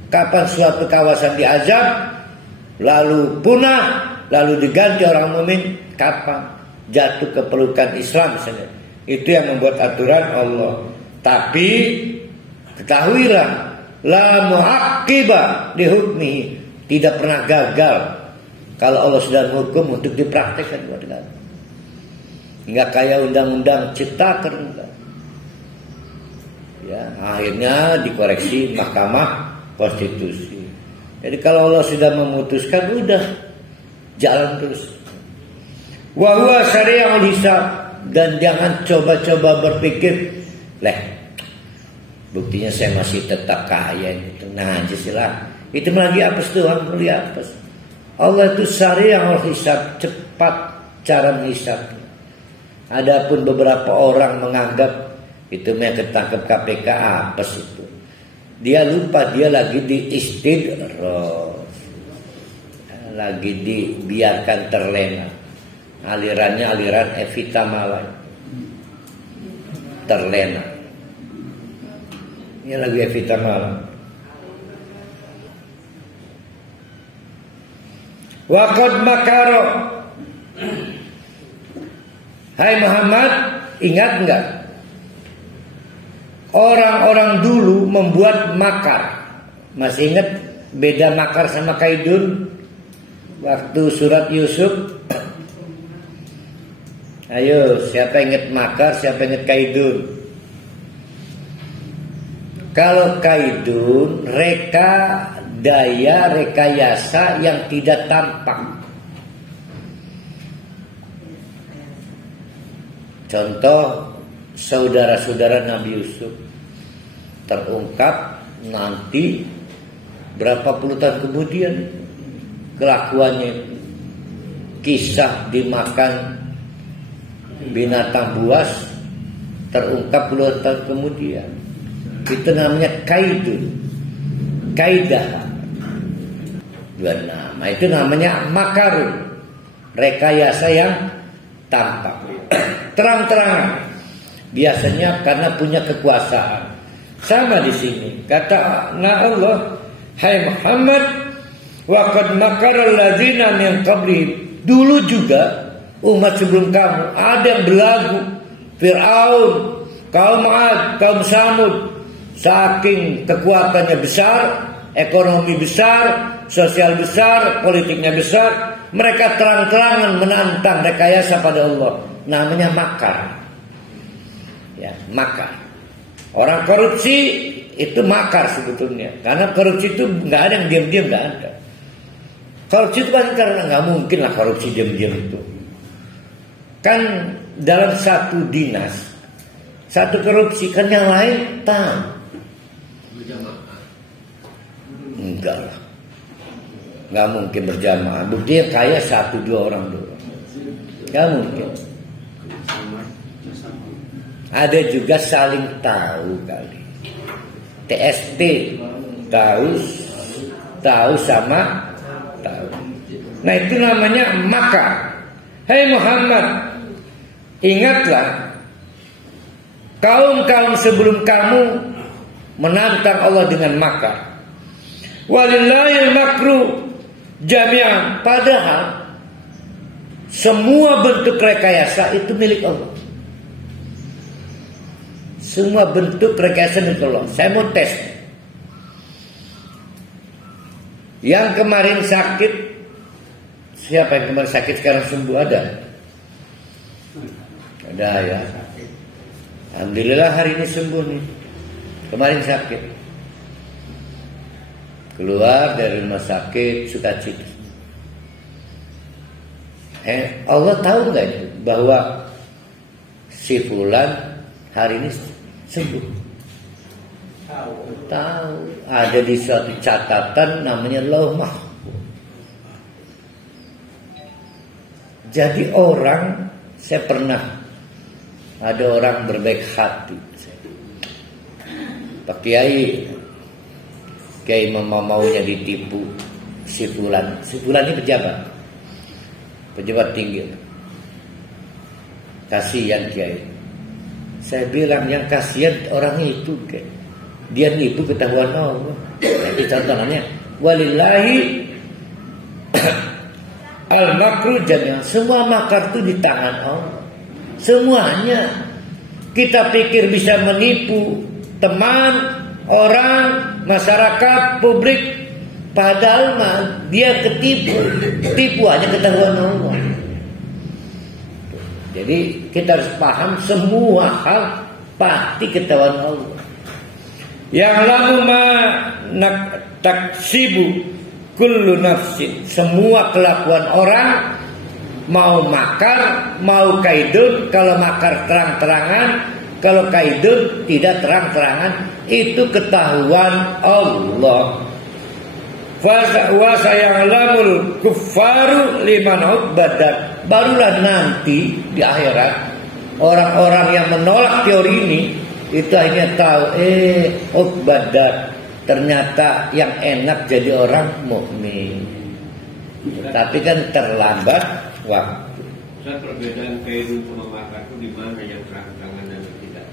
Kapan suatu kawasan diazab, lalu punah, lalu diganti orang mukmin, kapan jatuh ke pelukan Islam misalnya. Itu yang membuat aturan Allah. Tapi ketahuilah, la mu'aqqiba li hukmihi, tidak pernah gagal kalau Allah sudah menghukum untuk dipraktekkan buat negara. Enggak kayak undang-undang ciptaker, enggak. Ya, akhirnya dikoreksi Mahkamah Konstitusi. Jadi kalau Allah sudah memutuskan, udah jalan terus. Wa huwa syari'ul hisab, dan jangan coba-coba berpikir, buktinya saya masih tetap kaya itu. Nah, jadilah itu lagi apes Tuhan, beli apes. Allah itu syari'ul hisab, cepat cara menghisab. Adapun beberapa orang menganggap itu yang ketangkep KPK apes itu. Dia lupa dia lagi di istidros, lagi dibiarkan terlena. Alirannya aliran Evita Malai, terlena. Ini lagi Evita Malai. Waqad makaro. Hai Muhammad, ingat enggak? Orang-orang dulu membuat makar. Masih ingat beda makar sama kaidun? Waktu surat Yusuf. Ayo, siapa ingat makar, siapa ingat kaidun? Kalau kaidun, rekayasa yang tidak tampak. Contoh, saudara-saudara Nabi Yusuf terungkap nanti berapa puluh tahun kemudian kelakuannya. Kisah dimakan binatang buas terungkap puluhan tahun kemudian. Itu namanya kaidun, kaidah. Dua nama. Itu namanya makarun, rekayasa yang tampak, terang-terangan. Biasanya karena punya kekuasaan. Sama di sini. Kata Allah, hai Muhammad, wa qad makara alladzina min qablihim. Dulu juga umat sebelum kamu ada yang berlagu. Fir'aun, kaum Ad, kaum Samud, saking kekuatannya besar, ekonomi besar, sosial besar, politiknya besar, mereka terang-terangan menantang rekayasa pada Allah. Namanya makar. Ya, makar. Orang korupsi itu makar sebetulnya. Karena korupsi itu nggak ada yang diam-diam, nggak ada. Korupsi itu kan karena nggak mungkin lah korupsi diam-diam itu. Kan dalam satu dinas, satu korupsi kan yang lain tahu. Enggak lah. Nggak mungkin berjamaah. Buktinya kaya 1-2 orang doang. Nggak mungkin. Ada juga saling tahu kali. TST, tahu sama tahu. Nah itu namanya makar. Hai Muhammad, ingatlah kaum-kaum sebelum kamu menantang Allah dengan makar. Walillahil makru jami'an. Padahal semua bentuk rekayasa itu milik Allah. Semua bentuk rekayasa milik Allah. Saya mau tes. Yang kemarin sakit, siapa yang kemarin sakit sekarang sembuh ada? Ada ya. Alhamdulillah hari ini sembuh nih. Kemarin sakit. Keluar dari rumah sakit sukacita. Allah tahu nggak bahwa si fulan hari ini sembuh? Tahu. Ada di suatu catatan namanya Lauh Mahfuz. Jadi orang, saya pernah ada orang berbaik hati. Pak Kiai maunya ditipu si fulan. Si fulan ini pejabat tinggi. Kasihan Kiai. Saya bilang yang kasihan orang itu, dia nipu ketahuan Allah. Nanti contohnya walillahi al-makru jami'an. Semua makar itu di tangan Allah. Semuanya. Kita pikir bisa menipu teman, orang, masyarakat, publik, padahal dia ketipu. Tipuannya ketahuan Allah. Jadi kita harus paham semua hal pasti ketahuan Allah. Yang lalu taksibu kullu nafsin. Semua kelakuan orang, mau makar, mau kaidun. Kalau makar terang-terangan, kalau kaidun tidak terang-terangan, itu ketahuan Allah. Wa sayalamul kuffaru liman ubadat. Barulah nanti di akhirat orang-orang yang menolak teori ini itu hanya tahu ubadat, ternyata yang enak jadi orang mukmin. Tapi kan terlambat waktu. Perbedaan kaidun sama makar itu di mana yang terang-terangan dan tidak?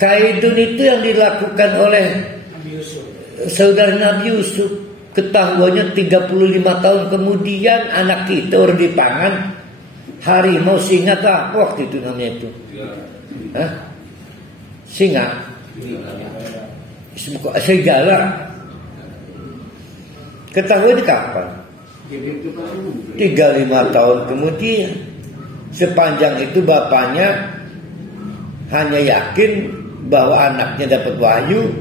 Kaidun itu yang dilakukan oleh saudara Nabi Yusuf. Ketahuannya 35 tahun kemudian anak kita orang dipangan harimau, singa apa waktu itu namanya itu? Hah? Singa? Serigala. Ketahuan kapan? 35 tahun kemudian. Sepanjang itu bapaknya hanya yakin bahwa anaknya dapat wahyu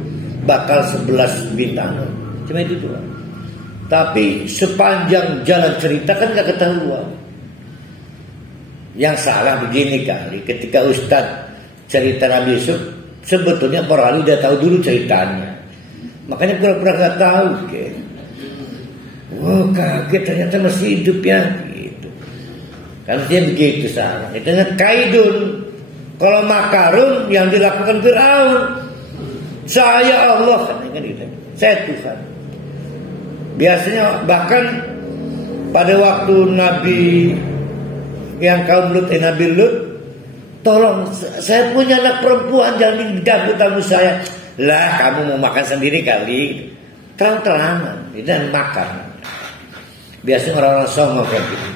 bakal 11 bintang. Cuma itu doang. Tapi sepanjang jalan cerita kan gak ketahuan. Yang salah begini kali, ketika Ustadz cerita Nabi Yusuf, sebetulnya para ahli udah tahu dulu ceritanya. Makanya pura-pura gak tahu. Wah kaget ternyata masih hidup ya. Gitu. Karena dia begitu salah. Itu kaidun. Kalau makarun yang dilakukan Fir'aun, saya Allah, saya Tuhan. Biasanya bahkan pada waktu Nabi yang kaum Lut, Nabi Lut tolong saya punya anak perempuan, jangan diganggu tamu saya. Lah kamu mau makan sendiri kali. Terang-terangan dan makan. Biasanya orang-orang songong kayak gitu.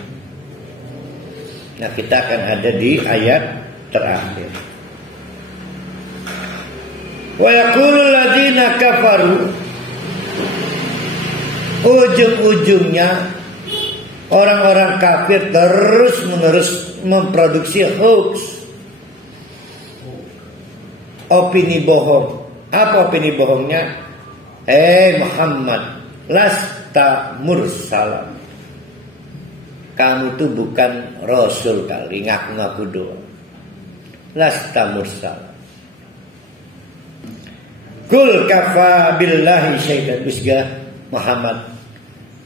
Nah kita akan ada di ayat terakhir. Wa yaqulul ladzina kafaru, ujung-ujungnya orang-orang kafir terus-menerus memproduksi hoax, opini bohong. Apa opini bohongnya? Muhammad, lasta mursalan. Kamu itu bukan rasul kali, ngaku-ngaku doang. Lasta mursalan. Kul kafa billahi syaitan. Bismillah Muhammad,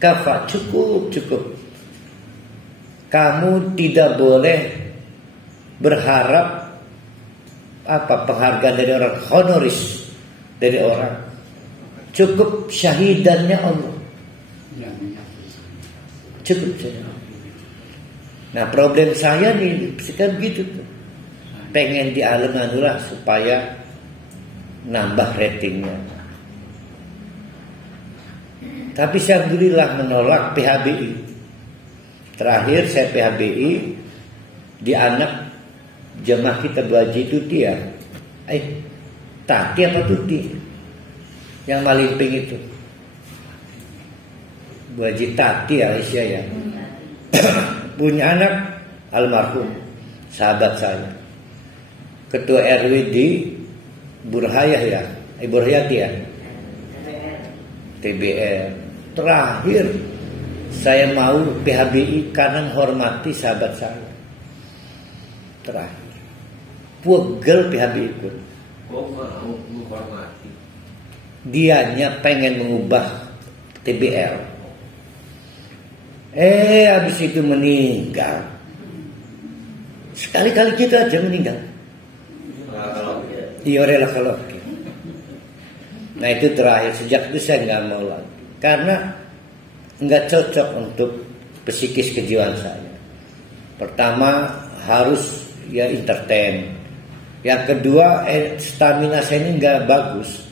kafa, cukup. Kamu tidak boleh berharap penghargaan dari orang, honoris dari orang. Cukup syahidannya Allah. Cukup saja. Nah problem saya nih sekarang gitu tuh. Pengen dialun-alun supaya nambah ratingnya. Tapi saya alhamdulillah menolak PHBI. Terakhir saya PHBI di anak jemaah kita Bu Haji Tuti ya. Tati apa Tuti? Yang Malimping itu. Bu Haji Tati Aisyah ya. Punya anak almarhum sahabat saya. Ketua RW di Burhayah ya, Burhayati ya, TBR. Terakhir saya mau PHBI karena menghormati sahabat saya. Terakhir pegel PHBI ikut. Oh mau menghormati. Dianya pengen mengubah TBR. Habis itu meninggal. Sekali-kali kita aja meninggal. Iya rela kalau. Nah itu terakhir, sejak itu saya nggak mau lagi karena nggak cocok untuk psikis kejiwaan saya. Pertama harus ya entertain. Yang kedua stamina saya ini nggak bagus.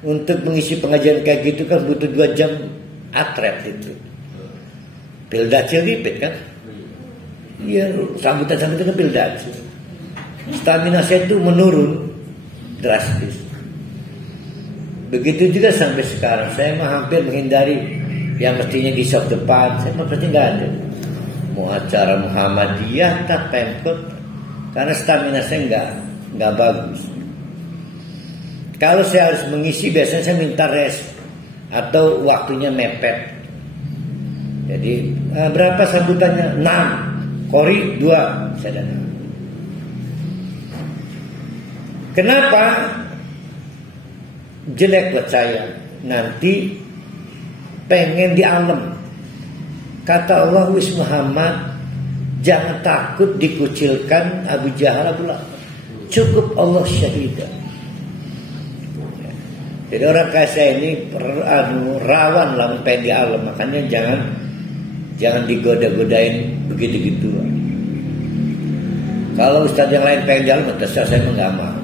Untuk mengisi pengajian kayak gitu kan butuh 2 jam atret itu. Pildacil ribet kan? Iya sambutan-sambutan ke pildacil. Stamina saya itu menurun drastis. Begitu juga sampai sekarang. Saya mah hampir menghindari yang mestinya di shop depan. Saya mah pasti nggak ada. Mau acara Muhammadiyah tak pemkot. Karena stamina saya nggak bagus. Kalau saya harus mengisi biasanya saya minta rest atau waktunya mepet. Jadi berapa sambutannya? 6 Kori 2 saya datang. Kenapa jelek buat saya? Nanti pengen di alam. Kata Allah wis Muhammad, jangan takut dikucilkan Abu Jahal, Abu Lahab. Cukup Allah syahidah. Jadi orang kayak saya ini rawan lah pengen di alam. Makanya jangan digoda-godain begitu-gitu. Kalau ustadz yang lain pengen di alam, terserah, saya nggak mau.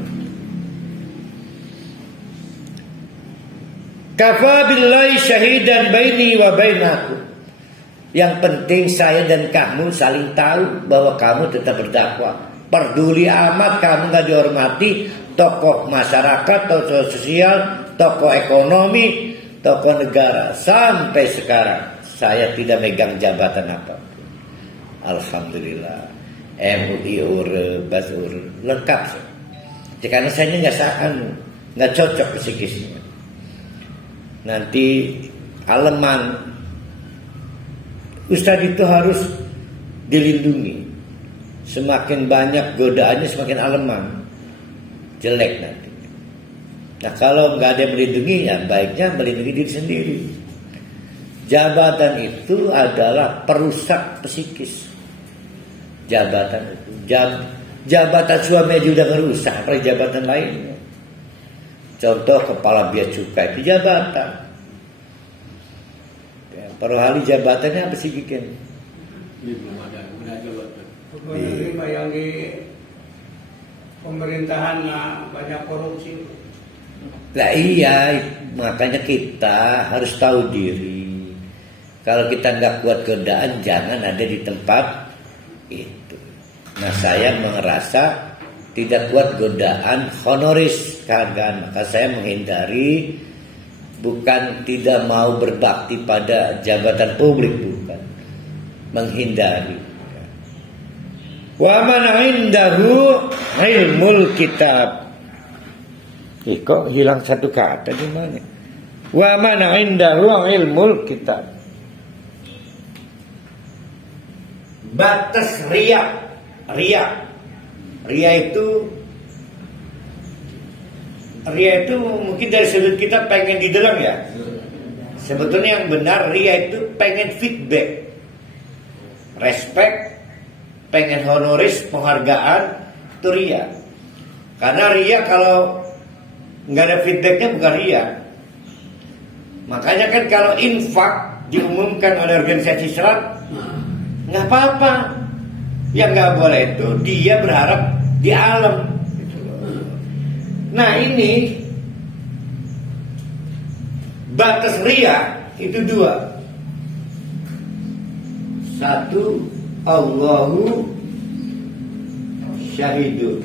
Kafa billahi syahidan baini wa bainakum. Yang penting saya dan kamu saling tahu bahwa kamu tetap berdakwah. Peduli amat kamu nggak dihormati, tokoh masyarakat, tokoh sosial, tokoh ekonomi, tokoh negara. Sampai sekarang saya tidak megang jabatan apapun. Alhamdulillah. MUI Basur lengkap. Karena saya nggak cocok psikisnya. Nanti aleman. Ustadz itu harus dilindungi. Semakin banyak godaannya semakin aleman. Jelek nanti. Nah kalau nggak ada yang melindungi, ya baiknya melindungi diri sendiri. Jabatan itu adalah perusak psikis. Jabatan itu jabatan suami aja udah ngerusak, apalagi jabatan lainnya. Contoh kepala bea cukai itu jabatan. Ya, per hari jabatannya apa sih bikin? Belum ada jabatan. Yang di pemerintahan banyak korupsi. Lah iya, makanya kita harus tahu diri. Kalau kita nggak kuat godaan, jangan ada di tempat itu. Nah, saya merasa tidak kuat godaan honoris kehargaan, maka saya menghindari. Bukan tidak mau berbakti pada jabatan publik, bukan, menghindari. Wa man indahu ilmul kitab. Kok hilang satu kata di mana? Wa man indahu ilmul kitab. Batas riya. Riya itu mungkin dari sudut kita pengen didengar ya. Sebetulnya yang benar riya itu pengen feedback, respect, pengen honoris, penghargaan, itu riya. Karena riya kalau nggak ada feedbacknya bukan riya. Makanya kan kalau infak diumumkan oleh organisasi Islam, nggak apa-apa. Yang nggak boleh itu dia berharap di alam. Nah ini batas riya itu dua. Satu, Allahu syahidun.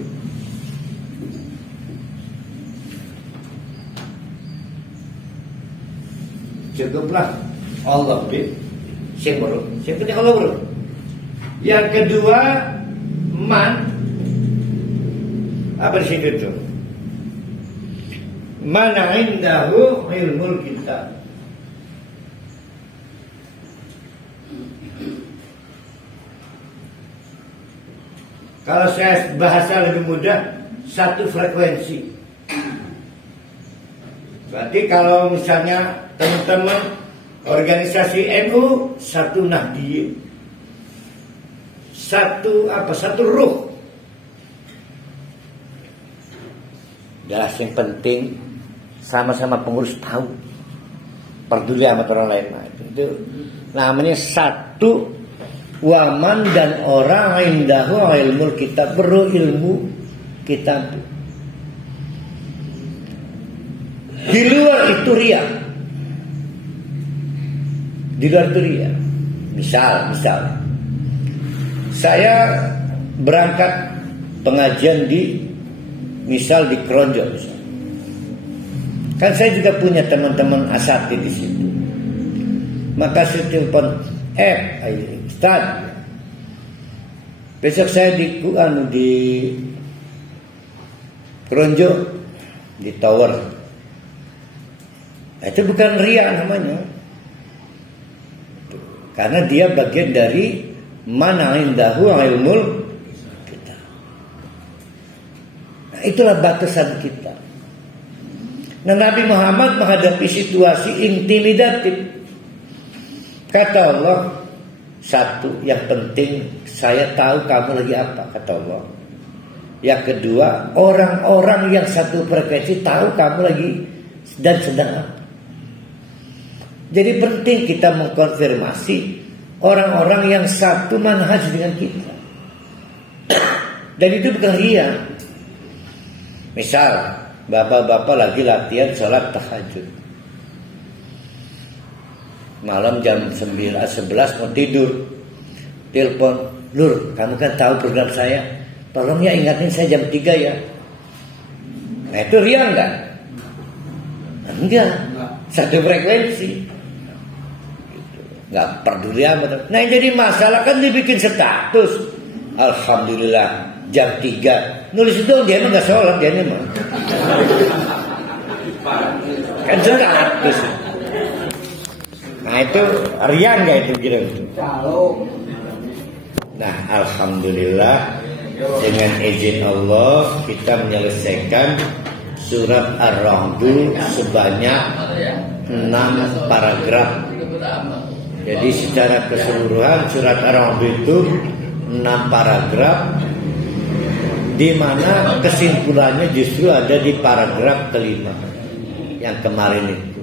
Cukuplah Allah Siapa Allah bro. Yang kedua, man. Apa sih itu? Mana indahu ilmul kitab. Kalau saya bahasa lebih mudah, satu frekuensi. Berarti kalau misalnya teman-teman organisasi NU satu Nahdien, satu ruh. Jelas yang penting sama-sama pengurus tahu, peduli sama orang lain. Itu namanya satu waman, dan orang indahu ilmul kitab, berilmu kitab. Di luar itu riya. Di luar itu riya. Misal saya berangkat pengajian di Kronjo. Kan saya juga punya teman-teman asatidz di situ. Maka saya telepon, Ustaz, besok saya di Kronjo, di tower. Itu bukan riya namanya. Karena dia bagian dari mana indahu ilmul kitab. Nah, itulah batasan kita. Nah, Nabi Muhammad menghadapi situasi intimidatif. Kata Allah, satu, yang penting saya tahu kamu lagi apa, kata Allah. Yang kedua, orang-orang yang satu frekuensi tahu kamu lagi dan sedang apa. Jadi penting kita mengkonfirmasi orang-orang yang satu manhaj dengan kita. Dan itu bukan riya. Misal bapak-bapak lagi latihan sholat tahajud, malam jam 11 mau tidur, telepon, Nur, kamu kan tahu program saya, tolong ya ingatin saya jam 3 ya. Nah itu riya enggak? Enggak, satu frekuensi. Enggak peduli amat. Nah yang jadi masalah kan dibikin status, alhamdulillah jam 3, nulis itu dia emang gak sholat, dia emang kan status. Nah itu riya gak itu kira itu? Nah alhamdulillah dengan izin Allah kita menyelesaikan surat Ar-Ra'd sebanyak 6 paragraf. Jadi secara keseluruhan surat Ar-Ra'd itu 6 paragraf, di mana kesimpulannya justru ada di paragraf kelima yang kemarin itu.